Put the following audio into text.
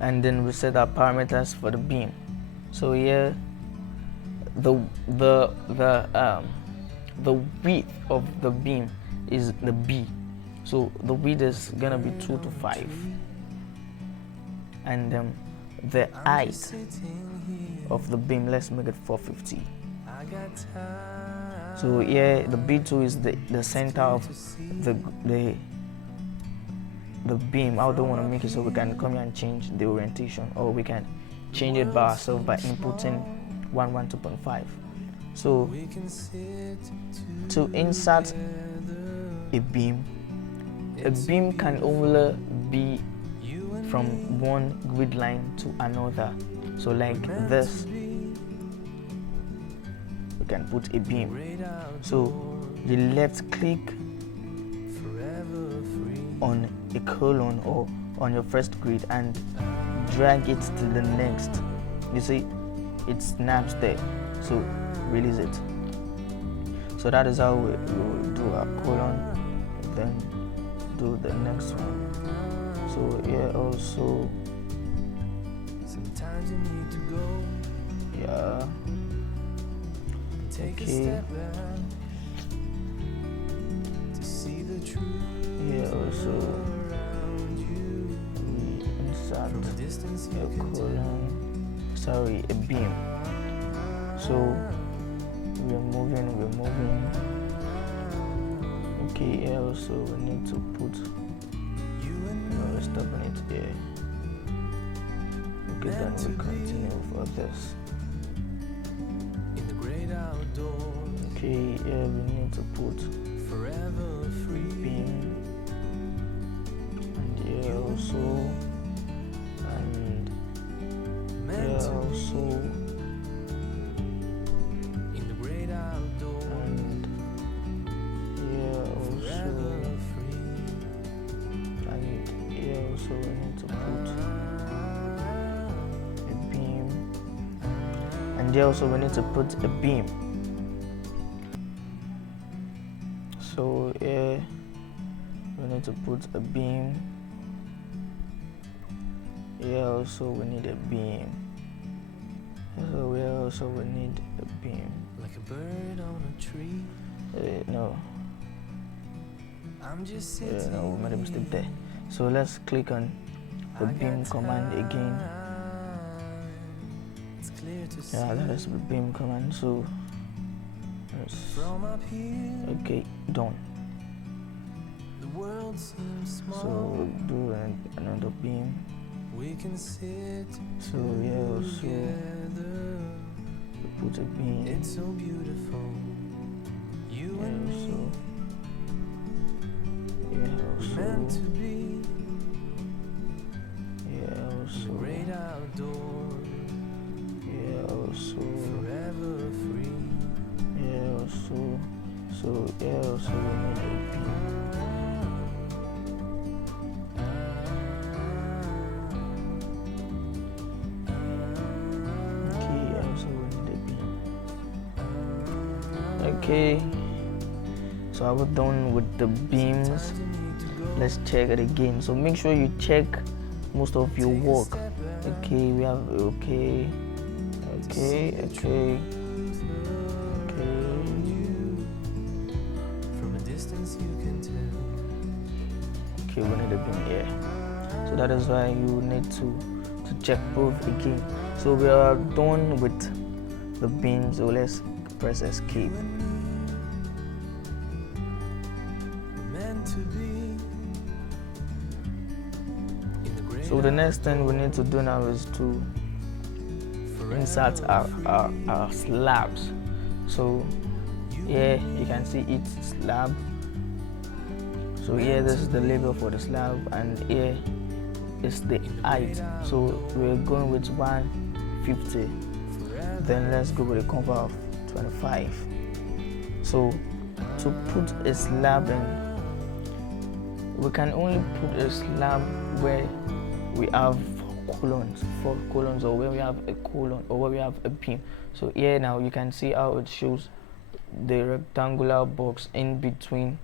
and then we set our parameters for the beam. So here the width of the beam is the B, so the width is gonna be 2 to 5, and the height of the beam, let's make it 450. So here the B2 is the center of the beam. I don't want to make it so we can come here and change the orientation, or we can change it by ourselves by inputting 2.5. So to insert a beam can only be from one grid line to another. So like this, we can put a beam. So you left click on a column or on your first grid and drag it to the next. You see it snaps there, so release it. So that is how we do a column, then do the next one. So here also, sometimes you need to go, yeah, take a step back to see the truth. Here also we insert a column, sorry, a beam. So we're moving. Okay, here also we need to put, we're stopping it here. Okay, then we continue for this. Okay, here we need to put forever free beam, and here also, and here also, in the great outdoors, and here also, and here also we need to put a beam, and here also we need to put a beam. So here we need to put a beam. Here also we need a beam. So here also we need a beam. Like a bird on a tree. No. I'm just sitting. No, we made a mistake there. So let's click on the beam command again. Yeah, that is the beam command. So okay, done. So we'll do another beam. So here also we put a beam. It's so beautiful. Here also. Here also. Here also. Here also. Forever free. Here also. So here also we need a beam. Okay, so I was done with the beams. Let's check it again. So make sure you check most of your work. Okay, we have okay. From a distance you can tell. Okay, we need a beam here. So that is why you need to check both again. So we are done with the beam. So let's press escape. So the next thing we need to do now is to insert our slabs. So here you can see each slab. So here this is the label for the slab, and here is the height. So we're going with 150. Then let's go with a cover of 25. So to put a slab in, we can only put a slab where we have columns, 4 columns, or where we have a column, or where we have a beam. So here now you can see how it shows the rectangular box in between